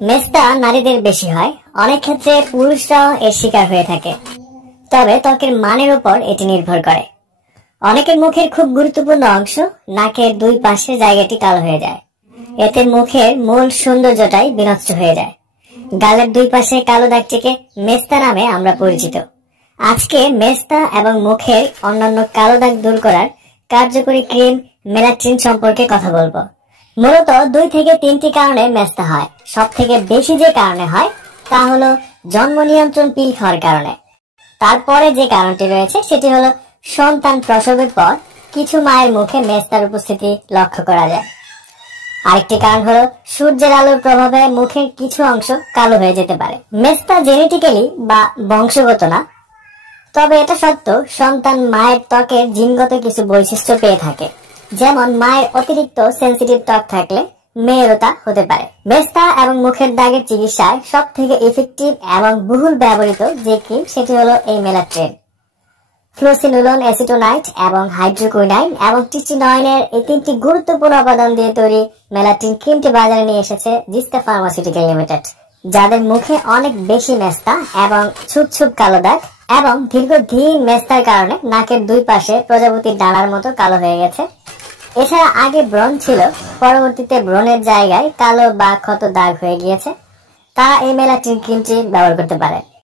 মেস্তা নারীদের বেশি হয়, অনেক ক্ষেত্রে পুরুষরাও এর শিকার হয়ে থাকে, তবে ত্বকের মানের উপর এটি নির্ভর করে। অনেকের মুখের খুব গুরুত্বপূর্ণ অংশ নাকের দুই পাশের জায়গাটি কালো হয়ে যায়, এতে মুখের মূল সৌন্দর্যটাই বিনষ্ট হয়ে যায়। গালের দুই পাশে কালো দাগটিকে মেস্তা নামে আমরা পরিচিত। আজকে মেস্তা এবং মুখের অন্যান্য কালো দাগ দূর করার কার্যকরী ক্রিম মেলাটিন সম্পর্কে কথা বলবো। মূলত 2 থেকে 3টি কারণে মেস্তা হয়। সব থেকে বেশি যে কারণে হয় তা হলো জন্ম নিয়ন্ত্রণ পিল খাওয়ার কারণে। তারপরে যে কারণটি রয়েছে সেটি হলো সন্তান প্রসবের পর কিছু মায়ের মুখে মেস্তার উপস্থিতি লক্ষ্য করা যায়। আরেকটি কারণ হলো সূর্যের আলোর প্রভাবে মুখের কিছু অংশ কালো হয়ে যেতে পারে। মেস্তা জেনেটিক্যালি বা বংশগত না, তবে এটা সত্য সন্তান মায়ের ত্বকের জিনগত কিছু বৈশিষ্ট্য পেয়ে থাকে। যেমন মায়ের অতিরিক্ত সেন্সিটিভ ত্বক থাকলে মেয়েরও তা হতে পারে। মেস্তা এবং মুখের দাগের চিকিৎসায় সব থেকে ইফেক্টিভ এবং বহুল ব্যবহৃত যে ক্রিম সেটি হলো এই মেলাট্রেন। ফ্লোসিনোলন অ্যাসিটোনাইট এবং হাইড্রোকুইনাইন এবং টিচিনয়েনের এই 3টি গুরুত্বপূর্ণ উপাদান দিয়ে তৈরি মেলাটিন ক্রিমটি বাজারে নিয়ে এসেছে জিস্তা ফার্মাসিউটিক্যাল লিমিটেড। যাদের মুখে অনেক বেশি মেস্তা এবং ছুপ ছুপ কালো দাগ এবং দীর্ঘদিন মেস্তার কারণে নাকের দুই পাশে প্রজাপতির ডানার মতো কালো হয়ে গেছে, এছাড়া আগে ব্রণ ছিল পরবর্তীতে ব্রণের জায়গায় কালো বা ক্ষত দাগ হয়ে গিয়েছে, তারা এই মেলাটিন ক্রিমটি ব্যবহার করতে পারে।